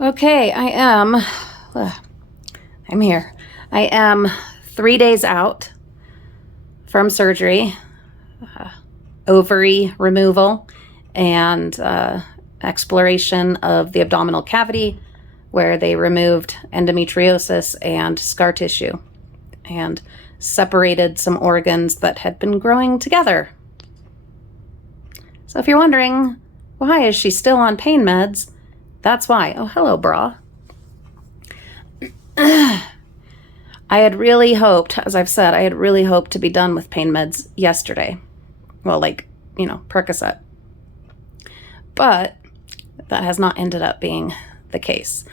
Okay, I'm here. I am 3 days out from surgery, ovary removal, and exploration of the abdominal cavity, where they removed endometriosis and scar tissue and separated some organs that had been growing together. So if you're wondering, why is she still on pain meds? That's why. Oh, hello, bra. I had really hoped, as I've said, I had really hoped to be done with pain meds yesterday. Well, Percocet. But that has not ended up being the case.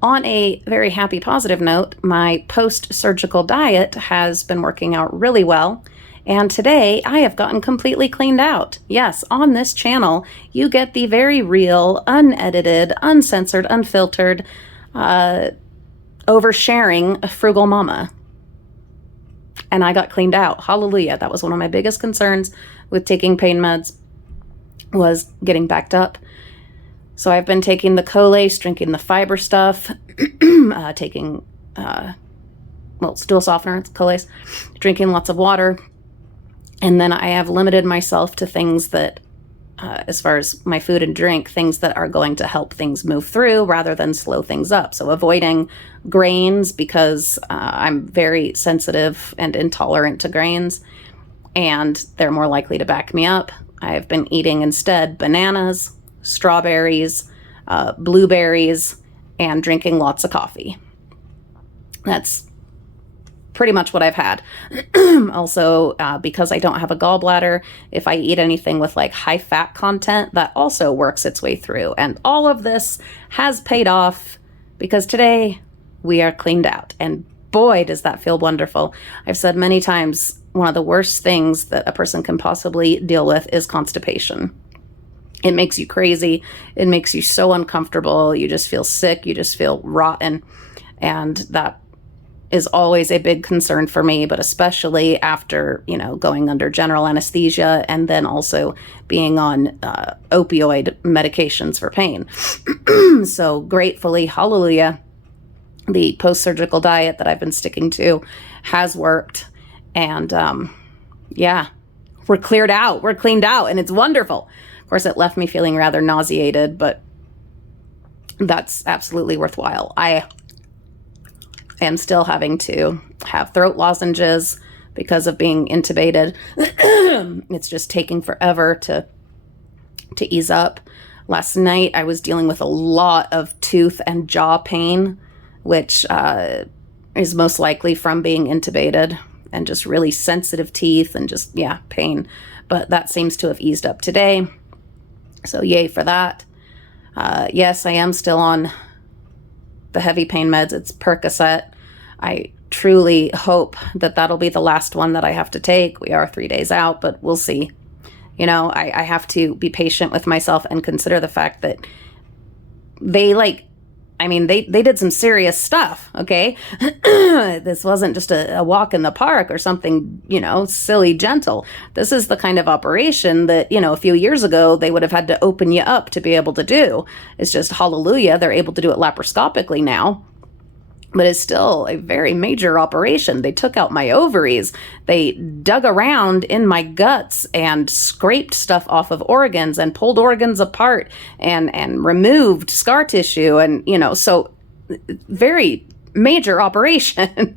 On a very happy, positive note, my post-surgical diet has been working out really well. And today I have gotten completely cleaned out. Yes, on this channel, you get the very real, unedited, uncensored, unfiltered, oversharing frugal mama. And I got cleaned out. Hallelujah. That was one of my biggest concerns with taking pain meds, was getting backed up. So I've been taking the Colace, drinking the fiber stuff, taking, stool softener, it's Colace, drinking lots of water. And then I have limited myself to things that, as far as my food and drink, things that are going to help things move through rather than slow things up. So avoiding grains because I'm very sensitive and intolerant to grains, and they're more likely to back me up. I've been eating instead bananas, strawberries, blueberries, and drinking lots of coffee. That's pretty much what I've had. Also, because I don't have a gallbladder, if I eat anything with high fat content, that also works its way through. And all of this has paid off because today we are cleaned out. And boy, does that feel wonderful. I've said many times, one of the worst things that a person can possibly deal with is constipation. It makes you crazy. It makes you so uncomfortable. You just feel sick. You just feel rotten. And that is always a big concern for me, but especially after, going under general anesthesia and then also being on opioid medications for pain. So gratefully, hallelujah, the post-surgical diet that I've been sticking to has worked. And we're cleared out. We're cleaned out, and it's wonderful. Of course, it left me feeling rather nauseated, but that's absolutely worthwhile. I am still having to have throat lozenges because of being intubated. It's just taking forever to ease up. Last night, I was dealing with a lot of tooth and jaw pain, which is most likely from being intubated, and just really sensitive teeth and just, pain. But that seems to have eased up today. So yay for that. Yes, I am still on the heavy pain meds. It's Percocet. I truly hope that that'll be the last one that I have to take. We are 3 days out, but we'll see. I have to be patient with myself and consider the fact that they did some serious stuff, okay? This wasn't just a walk in the park or something, silly, gentle. This is the kind of operation that, a few years ago, they would have had to open you up to be able to do. It's just hallelujah, they're able to do it laparoscopically now. But it's still a very major operation. They took out my ovaries. They dug around in my guts and scraped stuff off of organs and pulled organs apart and removed scar tissue. And, so very major operation.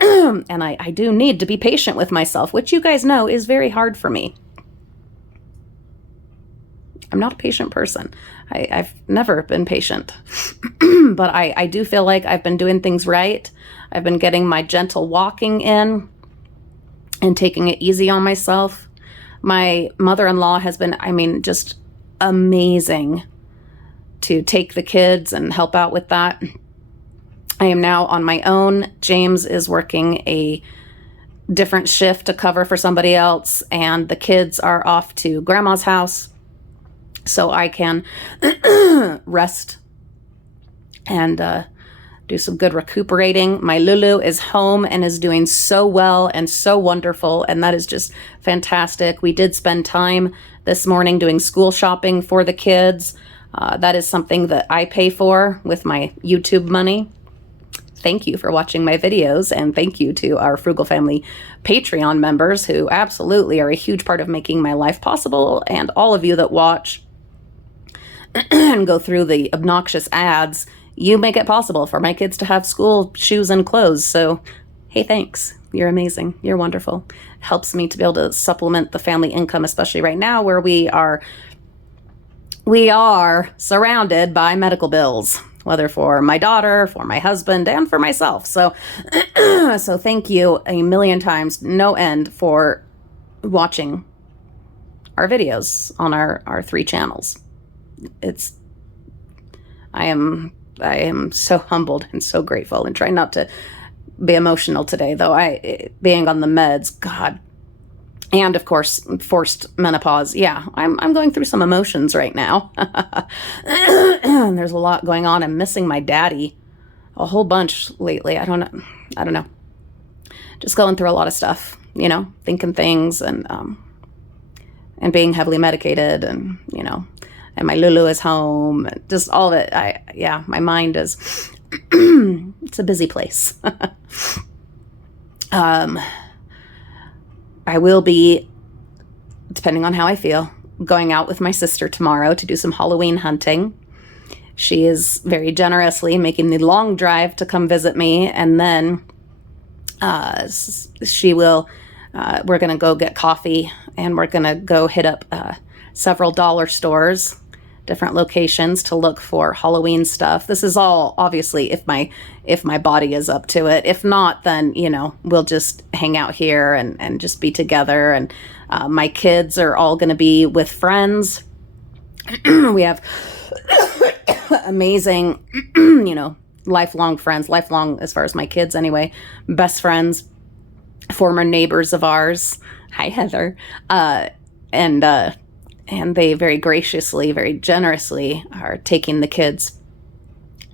And I do need to be patient with myself, which you guys know is very hard for me. I'm not a patient person. I've never been patient. But I do feel like I've been doing things right. I've been getting my gentle walking in and taking it easy on myself. My mother-in-law has been, just amazing to take the kids and help out with that. I am now on my own. James is working a different shift to cover for somebody else, and the kids are off to grandma's house. So I can rest and do some good recuperating. My Lulu is home and is doing so well and so wonderful, and that is just fantastic. We did spend time this morning doing school shopping for the kids. That is something that I pay for with my YouTube money. Thank you for watching my videos, and thank you to our Frugal Family Patreon members who absolutely are a huge part of making my life possible, and all of you that watch and go through the obnoxious ads. You make it possible for my kids to have school shoes and clothes. So, hey, thanks. You're amazing. You're wonderful. Helps me to be able to supplement the family income, especially right now where we are surrounded by medical bills, whether for my daughter, for my husband, and for myself. So, so thank you a million times, no end, for watching our videos on our 3 channels. I am so humbled and so grateful, and try not to be emotional today, though being on the meds, God, and of course, forced menopause. Yeah, I'm going through some emotions right now. And there's a lot going on. I'm missing my daddy a whole bunch lately. I don't know. Just going through a lot of stuff, thinking things and being heavily medicated, and, and my Lulu is home, and just all of it. My mind is, it's a busy place. I will be, depending on how I feel, going out with my sister tomorrow to do some Halloween hunting. She is very generously making the long drive to come visit me, and then we're going to go get coffee, and we're going to go hit up several dollar stores, different locations, to look for Halloween stuff. This is all obviously if my body is up to it. If not, then we'll just hang out here and just be together. And my kids are all going to be with friends. We have amazing lifelong friends, lifelong as far as my kids anyway, best friends, former neighbors of ours. Hi, Heather. And they very graciously, very generously are taking the kids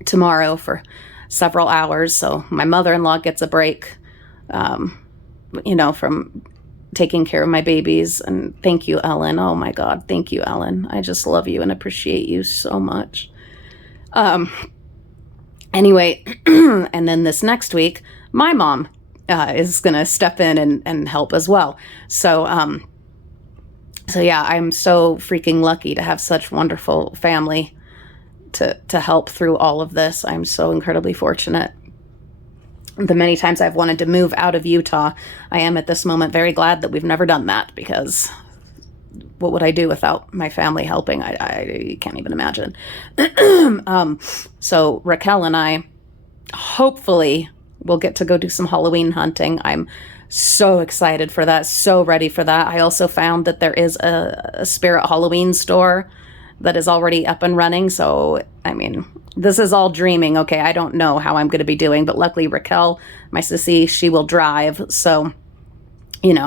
tomorrow for several hours. So my mother-in-law gets a break, from taking care of my babies. And thank you, Ellen. Oh my God. Thank you, Ellen. I just love you and appreciate you so much. Anyway, and then this next week, my mom is going to step in and help as well. So yeah, I'm so freaking lucky to have such wonderful family to help through all of this. I'm so incredibly fortunate. The many times I've wanted to move out of Utah, I am at this moment very glad that we've never done that, because what would I do without my family helping? I can't even imagine. So Raquel and I hopefully will get to go do some Halloween hunting. I'm so excited for that, so ready for that. I also found that there is a Spirit Halloween store that is already up and running. So, this is all dreaming. Okay, I don't know how I'm going to be doing, but luckily Raquel, my sissy, she will drive. So, and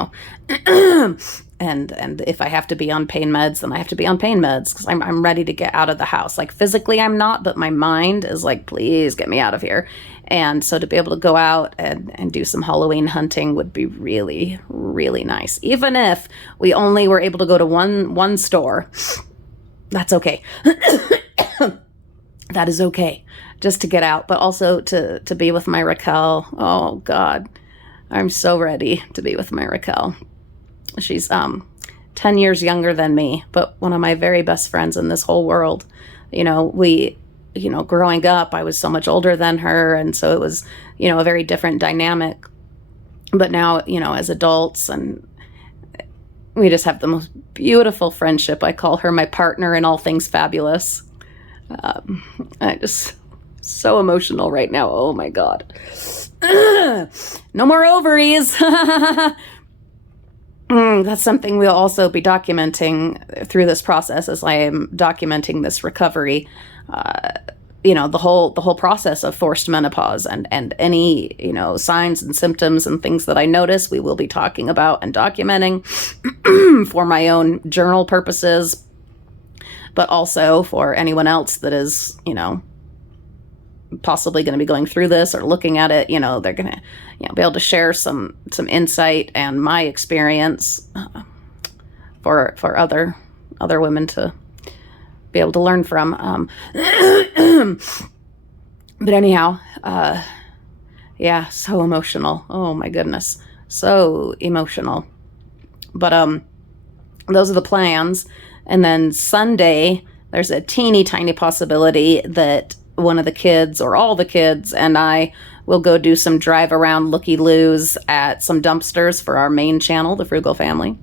if I have to be on pain meds, then I have to be on pain meds, because I'm ready to get out of the house. Like physically I'm not, but my mind is like, please get me out of here. And so to be able to go out and do some Halloween hunting would be really, really nice. Even if we only were able to go to one store, that's okay. That is okay, just to get out, but also to be with my Raquel. Oh God, I'm so ready to be with my Raquel. She's 10 years younger than me, but one of my very best friends in this whole world. Growing up, I was so much older than her, and so it was, a very different dynamic. But now, as adults, and we just have the most beautiful friendship. I call her my partner in all things fabulous. I just so emotional right now. Oh my God. No more ovaries. That's something we'll also be documenting through this process as I am documenting this recovery. The whole process of forced menopause and any, signs and symptoms and things that I notice, we will be talking about and documenting for my own journal purposes, but also for anyone else that is, possibly going to be going through this or looking at it. They're going to, be able to share some insight and my experience for other women to be able to learn from. But anyhow, yeah, so emotional. Oh my goodness. So emotional. But those are the plans. And then Sunday, there's a teeny tiny possibility that one of the kids or all the kids and I will go do some drive around looky-loos at some dumpsters for our main channel, the Frugal Family.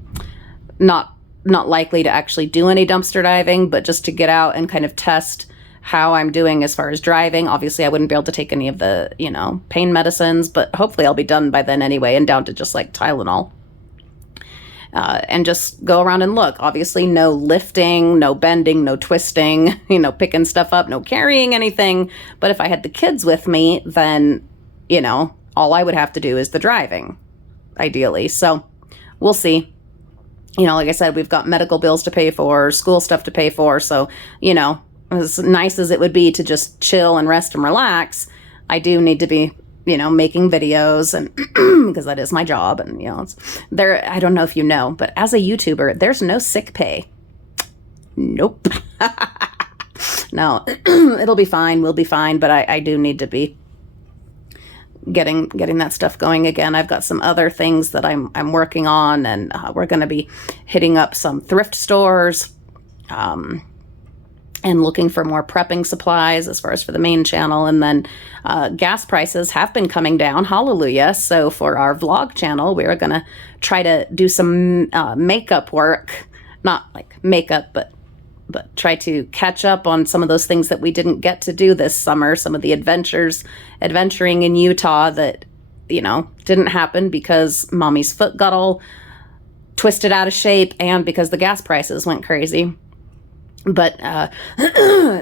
Not likely to actually do any dumpster diving, but just to get out and kind of test how I'm doing as far as driving. Obviously, I wouldn't be able to take any of the, pain medicines, but hopefully I'll be done by then anyway and down to just like Tylenol. And just go around and look. Obviously, no lifting, no bending, no twisting, picking stuff up, no carrying anything. But if I had the kids with me, then, all I would have to do is the driving, ideally. So we'll see. Like I said, we've got medical bills to pay for, school stuff to pay for. So, as nice as it would be to just chill and rest and relax, I do need to be making videos, and because that is my job. And, it's there. I don't know if you know, but as a YouTuber, there's no sick pay. Nope. No, it'll be fine. We'll be fine. But I do need to be getting that stuff going again. I've got some other things that I'm working on, and we're going to be hitting up some thrift stores, and looking for more prepping supplies as far as for the main channel. And then gas prices have been coming down. Hallelujah. So for our vlog channel, we're going to try to do some makeup work. Not like makeup, but try to catch up on some of those things that we didn't get to do this summer. Some of the adventuring in Utah that, didn't happen because mommy's foot got all twisted out of shape and because the gas prices went crazy. But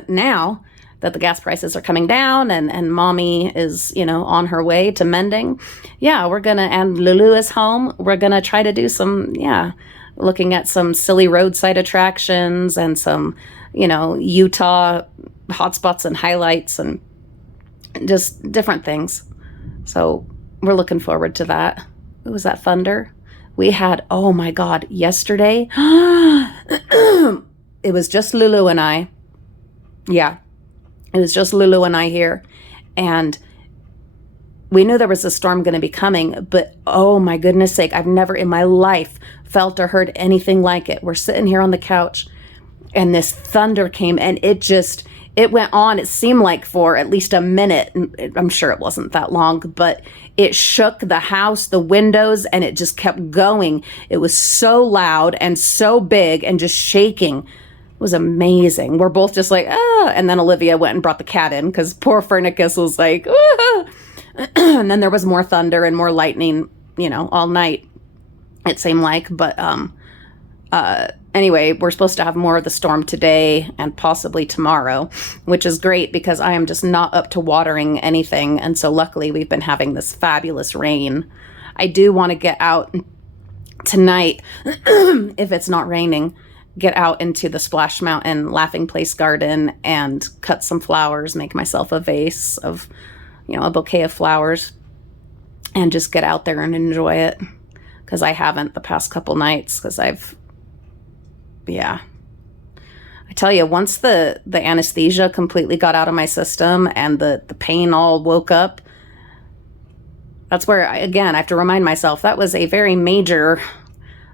now that the gas prices are coming down and mommy is, on her way to mending, and Lulu is home, we're going to try to do some, looking at some silly roadside attractions and some, Utah hotspots and highlights and just different things. So we're looking forward to that. Was that thunder? We had, oh my God, yesterday. It was just Lulu and I. Yeah, it was just Lulu and I here. And we knew there was a storm going to be coming, but oh my goodness sake, I've never in my life felt or heard anything like it. We're sitting here on the couch and this thunder came and it went on. It seemed like for at least a minute. I'm sure it wasn't that long, but it shook the house, the windows, and it just kept going. It was so loud and so big and just shaking. It was amazing. We're both just like, ah. And then Olivia went and brought the cat in because poor Fernicus was like, ah. And then there was more thunder and more lightning, all night, it seemed like. But anyway, we're supposed to have more of the storm today and possibly tomorrow, which is great because I am just not up to watering anything. And so luckily we've been having this fabulous rain. I do want to get out tonight, if it's not raining, get out into the Splash Mountain Laughing Place garden and cut some flowers, make myself a vase of, a bouquet of flowers, and just get out there and enjoy it. Because I haven't the past couple nights, because I tell you, once the anesthesia completely got out of my system and the pain all woke up, that's where, I have to remind myself, that was a very major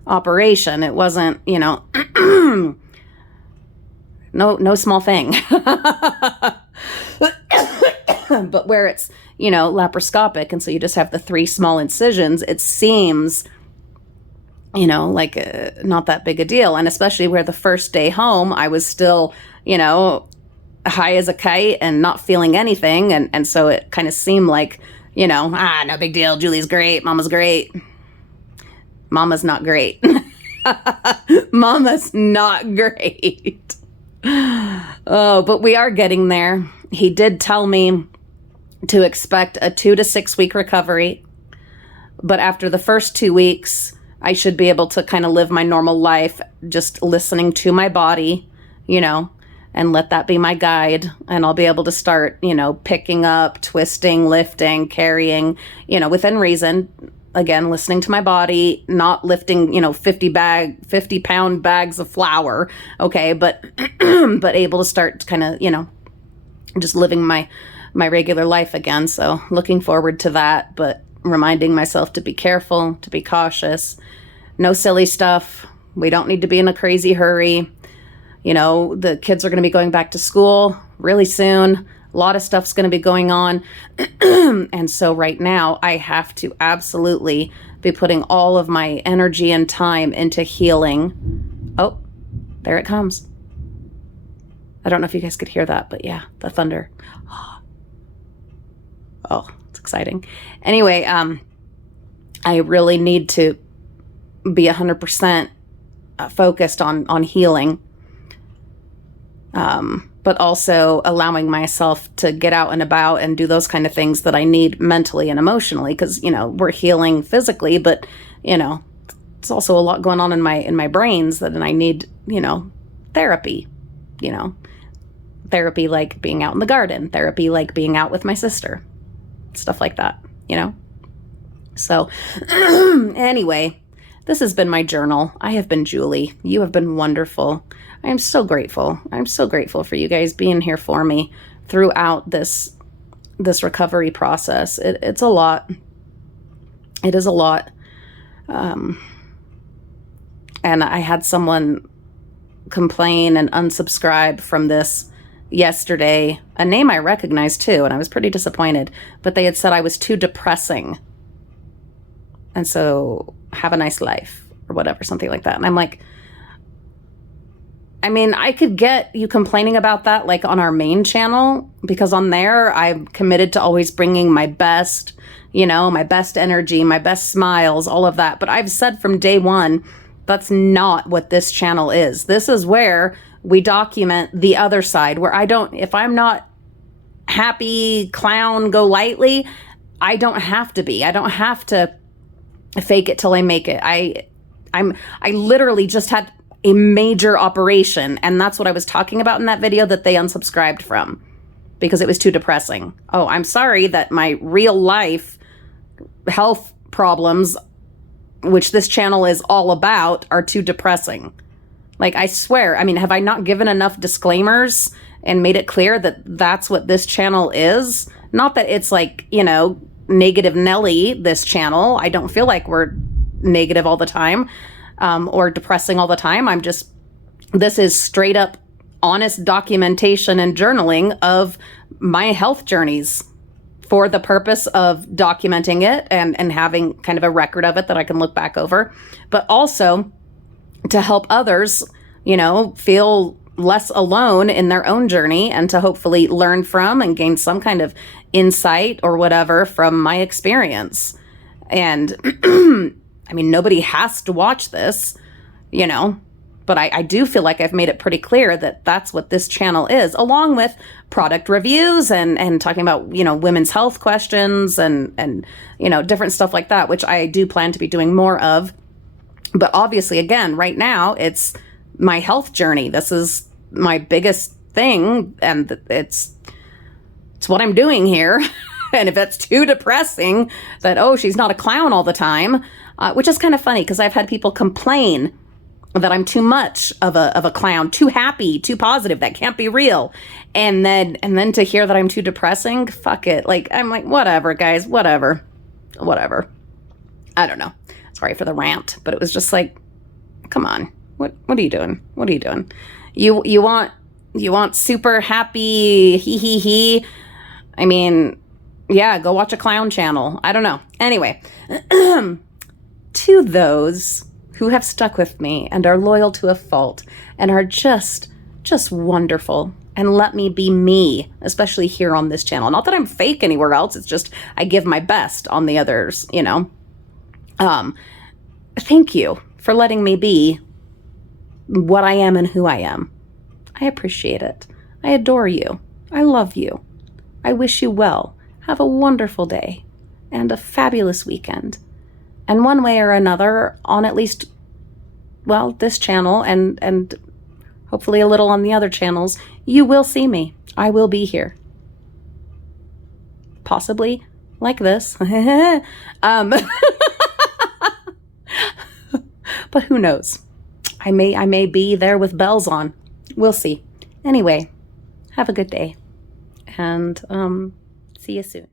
operation. It wasn't, no small thing. But where it's, laparoscopic, and so you just have the 3 small incisions, it seems, like not that big a deal. And especially where the first day home, I was still, high as a kite and not feeling anything. And so it kind of seemed like, no big deal. Julie's great. Mama's great. Mama's not great. Mama's not great. Oh, but we are getting there. He did tell me to expect a 2 to 6 week recovery. But after the first 2 weeks, I should be able to kind of live my normal life, just listening to my body, and let that be my guide. And I'll be able to start, picking up, twisting, lifting, carrying, within reason. again, listening to my body, not lifting, 50 pound bags of flour. Okay. But, but able to start kind of, just living my regular life again. So looking forward to that, but reminding myself to be careful, to be cautious, no silly stuff. We don't need to be in a crazy hurry. The kids are going to be going back to school really soon. A lot of stuff's going to be going on. And so right now I have to absolutely be putting all of my energy and time into healing. Oh, there it comes. I don't know if you guys could hear that, but yeah, the thunder. Oh, it's exciting. Anyway, I really need to be 100% focused on healing. But also allowing myself to get out and about and do those kind of things that I need mentally and emotionally. Because, we're healing physically, but, it's also a lot going on in my brains that I need, therapy, therapy like being out in the garden, therapy like being out with my sister, stuff like that, So anyway, this has been my journal. I have been Julie. You have been wonderful. I am so grateful. I'm so grateful for you guys being here for me throughout this recovery process. It's a lot. It is a lot. And I had someone complain and unsubscribe from this yesterday, a name I recognized too, and I was pretty disappointed, but they had said I was too depressing. And so have a nice life or whatever, something like that. And I'm like, I could get you complaining about that like on our main channel, because on there I'm committed to always bringing my best, my best energy, my best smiles, all of that. But I've said from day one, that's not what this channel is. This is where we document the other side, where if I'm not happy, clown, go lightly, I don't have to be. I don't have to fake it till I make it. I literally just had a major operation, and that's what I was talking about in that video that they unsubscribed from because it was too depressing. Oh, I'm sorry that my real life health problems, which this channel is all about, are too depressing. Like, I swear, have I not given enough disclaimers and made it clear that that's what this channel is? Not that it's like, negative Nelly, this channel. I don't feel like we're negative all the time. Or depressing all the time. This is straight up honest documentation and journaling of my health journeys for the purpose of documenting it and having kind of a record of it that I can look back over, but also to help others, feel less alone in their own journey and to hopefully learn from and gain some kind of insight or whatever from my experience. And nobody has to watch this, but I do feel like I've made it pretty clear that that's what this channel is, along with product reviews and talking about, women's health questions and different stuff like that, which I do plan to be doing more of. But obviously, again, right now, it's my health journey. This is my biggest thing, and it's what I'm doing here. And if it's too depressing that, oh, she's not a clown all the time, which is kind of funny because I've had people complain that I'm too much of a clown, too happy, too positive, that can't be real. And then to hear that I'm too depressing, fuck it. Like, I'm like, whatever, guys, whatever. I don't know. Sorry for the rant, but it was just like, come on. What are you doing? What are you doing? You want super happy he. Yeah, go watch a clown channel. I don't know. Anyway, to those who have stuck with me and are loyal to a fault and are just wonderful and let me be me, especially here on this channel. Not that I'm fake anywhere else. It's just I give my best on the others, Thank you for letting me be what I am and who I am. I appreciate it. I adore you. I love you. I wish you well. Have a wonderful day and a fabulous weekend. And one way or another, on at least, well, this channel and hopefully a little on the other channels, you will see me. I will be here. Possibly like this. But who knows? I may be there with bells on. We'll see. Anyway, have a good day, and see you soon.